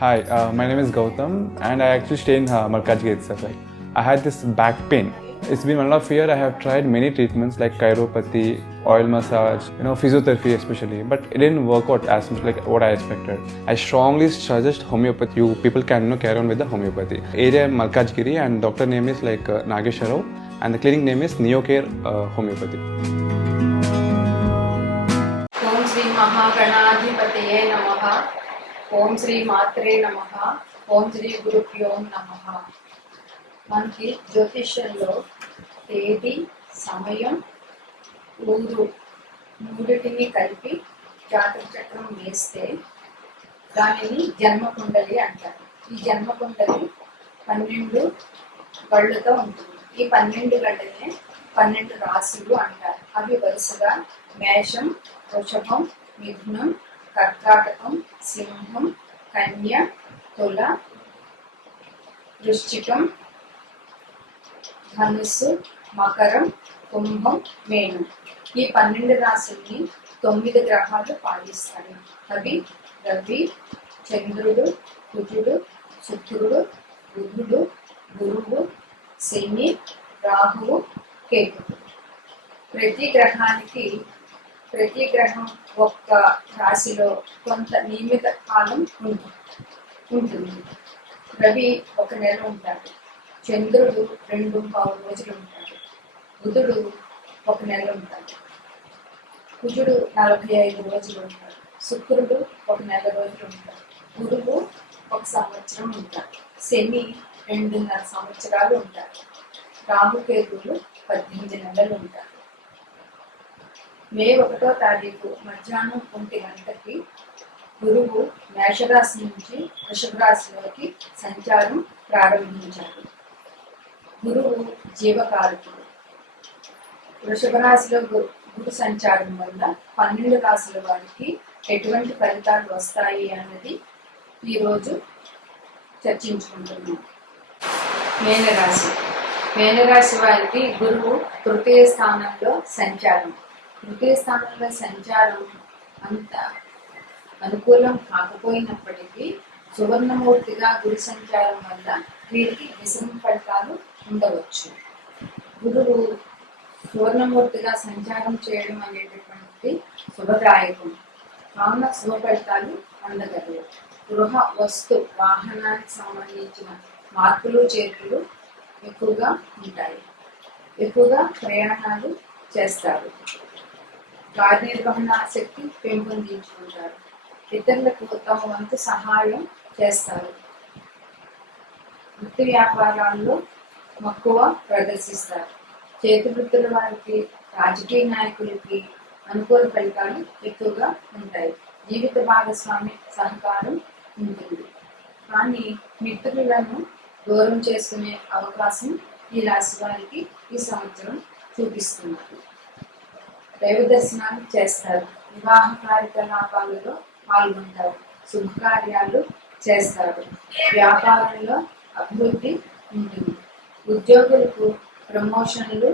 Hi, my name is Gautam, and I actually stay in Malkajgiri itself. Like, I had this back pain. It's been 1.5 years. I have tried many treatments like chiropathy, oil massage, physiotherapy especially, but it didn't work out as much like what I expected. I strongly suggest homeopathy. You people can carry on with the homeopathy. Area Malkajgiri, and doctor name is like Nagesharao, and the clinic name is Neocare Homeopathy. ఓం శ్రీ మహాగణాధిపతయే నమః. ఓం శ్రీ మాత్రే నమః. ఓం శ్రీ గురుభ్యో నమః. మనకి జ్యోతిష్యంలో తేదీ, సమయం, ఊరు మూడిటిని కలిపి జాతక చక్రం వేస్తే దానిని జన్మకుండలి అంటారు. ఈ జన్మకుండలి 12 గళ్ళతో ఉంటుంది. ఈ 12 గళ్ళనే 12 రాశులు అంటారు. అవి వరుసగా మేషం, వృషభం, మిథునం, కర్కాటకం, సింహం, కన్య, తుల, వృశ్చికం, ధనుస్సు, మకరం, కుంభం, మేనం. ఈ 12 రాశుల్ని 9 గ్రహాలు పాలిస్తాయి. అవి రవి, చంద్రుడు, కుజుడు, శుక్రుడు, బుధుడు, గురువు, శని, రాహువు, కేతువు. ప్రతి గ్రహం ఒక్క రాశిలో కొంత నియమిత కాలం ఉంటుంది. రవి 1 నెల ఉంటాడు, చంద్రుడు 2.5 రోజులు ఉంటాడు, బుధుడు 1 నెల ఉంటాడు, కుజుడు 45 రోజులు ఉంటాడు, శుక్రుడు 1 నెల రోజులు ఉంటాడు, గురువు 1 సంవత్సరం ఉంటాడు, శని 2.5 సంవత్సరాలు ఉంటాడు, రాహుకేతువులు 18 నెలలు ఉంటారు. మే 1వ తారీఖు మధ్యాహ్నం 1 గంటకి గురువు మేషరాశి నుంచి వృషభ రాశిలోకి సంచారం ప్రారంభించాడు. గురువు జీవకారకుడు. వృషభ రాశిలో గురు సంచారం వల్ల 12 రాశుల వారికి ఎటువంటి ఫలితాలు వస్తాయి అన్నది ఈరోజు చర్చించుకుంటున్నాం. మేనరాశి వారికి గురువు తృతీయ స్థానంలో సంచారం. తృతీయ స్థానంలో సంచారం అంత అనుకూలం కాకపోయినప్పటికీ సువర్ణమూర్తిగా గురు సంచారం వల్ల వీరికి విషమ ఫలితాలు ఉండవచ్చు. గురువు సువర్ణమూర్తిగా సంచారం చేయడం అనేటటువంటిది శుభదాయకం, కావున శుభ ఫలితాలు అందగలవు. గృహ, వస్తు, వాహనానికి సంబంధించిన మార్పులు చేర్పులు ఎక్కువగా ఉంటాయి. ఎక్కువగా ప్రయాణాలు చేస్తారు. కార్యనిర్వహణ శక్తి పెంపొందించుకుంటారు. ఇతరులకు తమ వంతు సహాయం చేస్తారు. వృత్తి వ్యాపారాల్లో మక్కువ ప్రదర్శిస్తారు. చేతి వృత్తుల వారికి, రాజకీయ నాయకులకి అనుకూల ఫలితాలు ఎక్కువగా ఉంటాయి. జీవిత భాగస్వామి సహకారం ఉంటుంది, కానీ మిత్రులను దూరం చేసుకునే అవకాశం ఈ రాశి వారికి ఈ సంవత్సరం చూపిస్తున్నారు. దైవ దర్శనాలు చేస్తారు. వివాహ కార్యకలాపాలలో పాల్గొంటారు. శుభకార్యాలు చేస్తారు. వ్యాపారంలో అభివృద్ధి ఉంటుంది. ఉద్యోగులకు ప్రమోషన్లు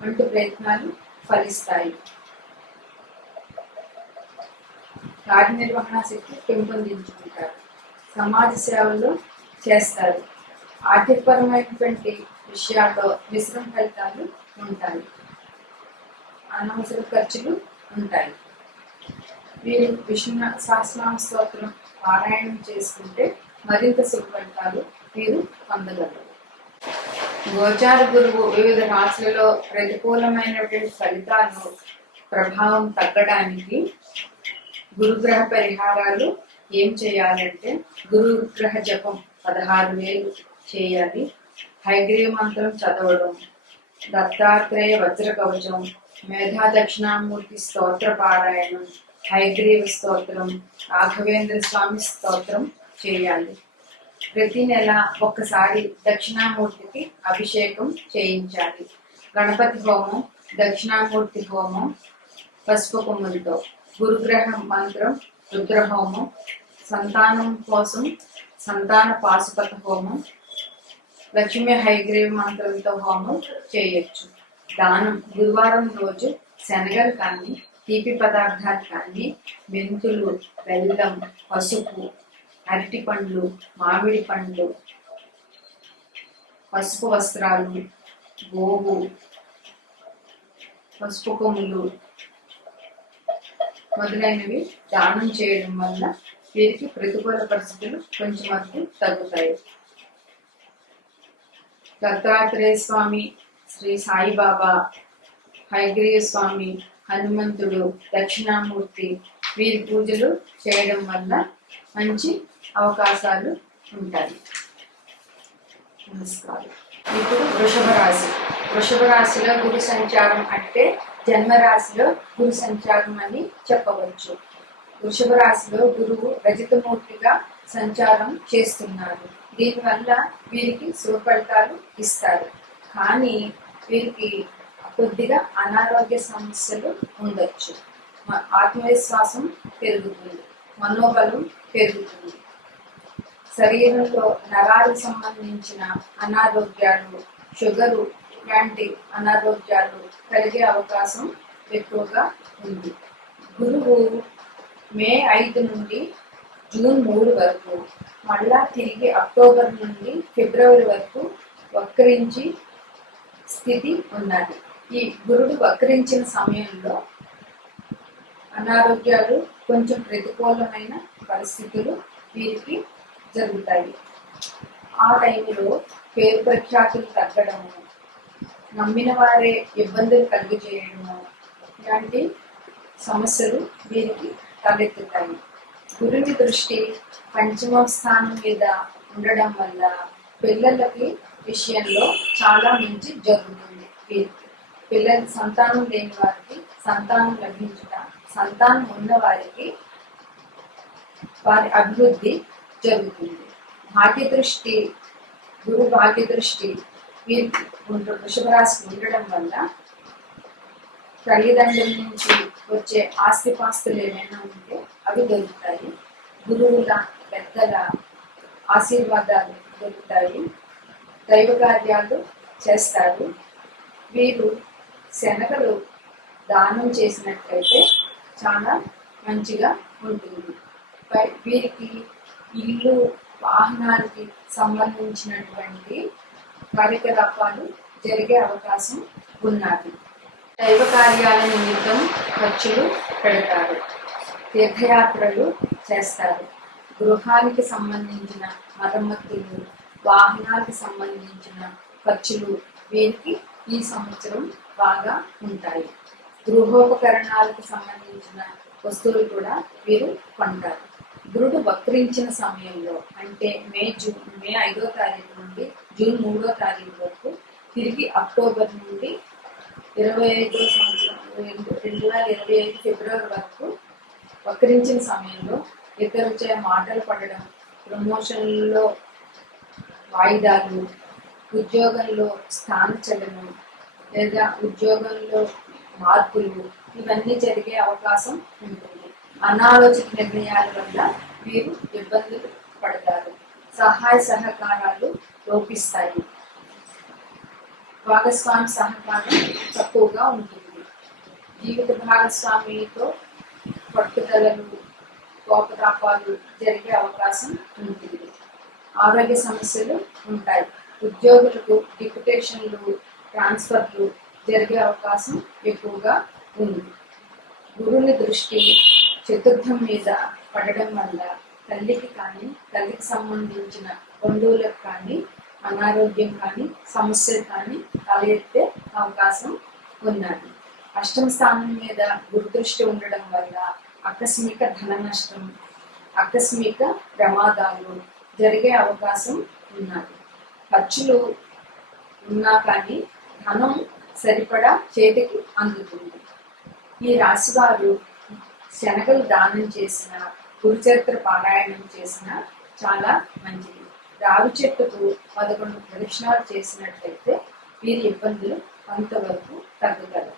వంటి ప్రయత్నాలు ఫలిస్తాయి. కార్యనిర్వహణ శక్తి పెంపొందించుకుంటారు. సమాజ సేవలు చేస్తారు. ఆర్థికపరమైనటువంటి విషయాల్లో మిశ్రమ ఫలితాలు ఉంటాయి. అనవసర ఖర్చులు ఉంటాయి. వీరు విష్ణు సహస్రనామ స్తోత్రం పారాయణం చేసుకుంటే మరింత శుభ ఫలితాలు వీరు పొందగలరు. గోచార గురువు వివిధ రాశులలో ప్రతికూలమైనటువంటి ఫలితాలు ప్రభావం తగ్గడానికి గురుగ్రహ పరిహారాలు ఏం చేయాలంటే, గురుగ్రహ జపం 16,000 చేయాలి. హయగ్రీవ మంత్రం చదవడం, దత్తాత్రేయ వజ్ర కవచం, మేధా దక్షిణామూర్తి స్తోత్ర పారాయణం, హయగ్రీవ స్తోత్రం, రాఘవేంద్ర స్వామి స్తోత్రం చేయాలి. ప్రతి నెల ఒక్కసారి దక్షిణామూర్తికి అభిషేకం చేయించాలి. గణపతి హోమం, దక్షిణామూర్తి హోమం పసుపు కొమ్ములతో, గురుగ్రహ మంత్రం రుద్రహోమం, సంతానం కోసం సంతాన పాశుపత హోమం, లక్ష్మీ హయగ్రీవ మంత్రంతో హోమం చేయొచ్చు. దానం, గురువారం రోజు శనగలు కానీ, తీపి పదార్థాలు కానీ, మెంతులు, బెల్లం, పసుపు, అరటి పండ్లు, మామిడి పండ్లు, పసుపు వస్త్రాలు, గోవు, పసుపు కొమ్ములు మొదలైనవి దానం చేయడం వల్ల వీరికి ప్రతికూల పరిస్థితులు కొంచెం వరకు తగ్గుతాయి. దత్తాత్రేయ స్వామి, శ్రీ సాయిబాబా, హయగ్రీవ స్వామి, హనుమంతుడు, దక్షిణామూర్తి వీరి పూజలు చేయడం వల్ల మంచి అవకాశాలు ఉంటాయి. నమస్కారం. ఇప్పుడు వృషభ రాశి. వృషభ రాశిలో గురు సంచారం అంటే జన్మరాశిలో గురు సంచారం అని చెప్పవచ్చు. వృషభ రాశిలో గురువు రజతమూర్తిగా సంచారం చేస్తున్నారు. దీనివల్ల వీరికి శుభ ఫలితాలు ఇస్తారు. కానీ వీరికి కొద్దిగా అనారోగ్య సమస్యలు ఉండొచ్చు. ఆత్మవిశ్వాసం పెరుగుతుంది, మనోబలం పెరుగుతుంది. శరీరంలో నరాలకు సంబంధించిన అనారోగ్యాలు, షుగరు లాంటి అనారోగ్యాలు కలిగే అవకాశం ఎక్కువగా ఉంది. గురువు మే 5 నుండి జూన్ 3 వరకు, మళ్ళా తిరిగి అక్టోబర్ నుండి ఫిబ్రవరి వరకు వక్రించి స్థితి ఉన్నది. ఈ గురుడు వక్రించిన సమయంలో అనారోగ్యాలు, కొంచెం ప్రతికూలమైన పరిస్థితులు వీరికి జరుగుతాయి. ఆ టైంలో పేరు ప్రఖ్యాతులు తగ్గడము, నమ్మిన వారే ఇబ్బందులు కలిగజేయడము ఇలాంటి సమస్యలు వీరికి తలెత్తుతాయి. గురుని దృష్టి పంచమ స్థానం మీద ఉండడం వల్ల పిల్లలకి విషయంలో చాలా మంచి జరుగుతుంది. వీరికి పిల్లల సంతానం లేని వారికి సంతానం లభించుట, సంతానం ఉన్న వారికి వారి అభివృద్ధి జరుగుతుంది. భాగ్య దృష్టి, గురు భాగ్య దృష్టి వీరికి వృషభ రాశికి ఉండడం వల్ల తల్లిదండ్రుల నుంచి వచ్చే ఆస్తిపాస్తులు ఏమైనా ఉంటే అవి దొరుకుతాయి. గురువుల, పెద్దల ఆశీర్వాదాలు దొరుకుతాయి. దైవ కార్యాలు చేస్తారు. వీరు శనగలు దానం చేసినట్లయితే చాలా మంచిగా ఉంటుంది. వీరికి ఇల్లు, వాహనాలకి సంబంధించినటువంటి కార్యకలాపాలు జరిగే అవకాశం ఉన్నది. దైవ కార్యాల నిమిత్తం ఖర్చులు పెడతారు. తీర్థయాత్రలు చేస్తారు. గృహానికి సంబంధించిన మరమ్మతులు, వాహనాలకు సంబంధించిన ఖర్చులు వీరికి ఈ సంవత్సరం బాగా ఉంటాయి. గృహోపకరణాలకు సంబంధించిన వస్తువులు కూడా వీరు కొంటారు. గురుడు వక్రించిన సమయంలో అంటే మే 5వ తారీఖు నుండి జూన్ 3వ తారీఖు వరకు, తిరిగి అక్టోబర్ నుండి 25వ సంవత్సరం 2025 ఫిబ్రవరి వరకు వక్రించిన సమయంలో ఇతరుచే మాటలు పడడం, ప్రమోషన్లలో వాయిదాలు, ఉద్యోగంలో స్థానచలనం లేదా ఉద్యోగంలో మార్పులు ఇవన్నీ జరిగే అవకాశం ఉంటుంది. అనాలోచిత నిర్ణయాల వల్ల వీరు ఇబ్బందులు పడతారు. సహాయ సహకారాలు లోపిస్తాయి. భాగస్వామి సహకారం తక్కువగా ఉంటుంది. జీవిత భాగస్వామితో పట్టుదలలు, కోపతాపాలు జరిగే అవకాశం ఉంటుంది. ఆరోగ్య సమస్యలు ఉంటాయి. ఉద్యోగులకు డిప్యుటేషన్లు, ట్రాన్స్ఫర్లు జరిగే అవకాశం ఎక్కువగా ఉంది. గురుని దృష్టి చతుర్థం మీద పడడం వల్ల తల్లికి కానీ, తల్లికి సంబంధించిన బంధువులకు కానీ అనారోగ్యం కానీ, సమస్యలు కానీ తలెత్తే అవకాశం ఉన్నది. అష్టమ స్థానం మీద గురుదృష్టి ఉండడం వల్ల ఆకస్మిక ధన నష్టం, ఆకస్మిక ప్రమాదాలు జరిగే అవకాశం ఉన్నది. ఖర్చులు ఉన్నా కానీ ధనం సరిపడా చేతికి అందుతుంది. ఈ రాశి వారు శనగలు దానం చేసిన, గురుచరిత్ర పారాయణం చేసిన చాలా మంచిది. రావి చెట్టుకు 11 ప్రదక్షిణాలు చేసినట్లయితే వీరి ఇబ్బందులు కొంతవరకు తగ్గుతాయి.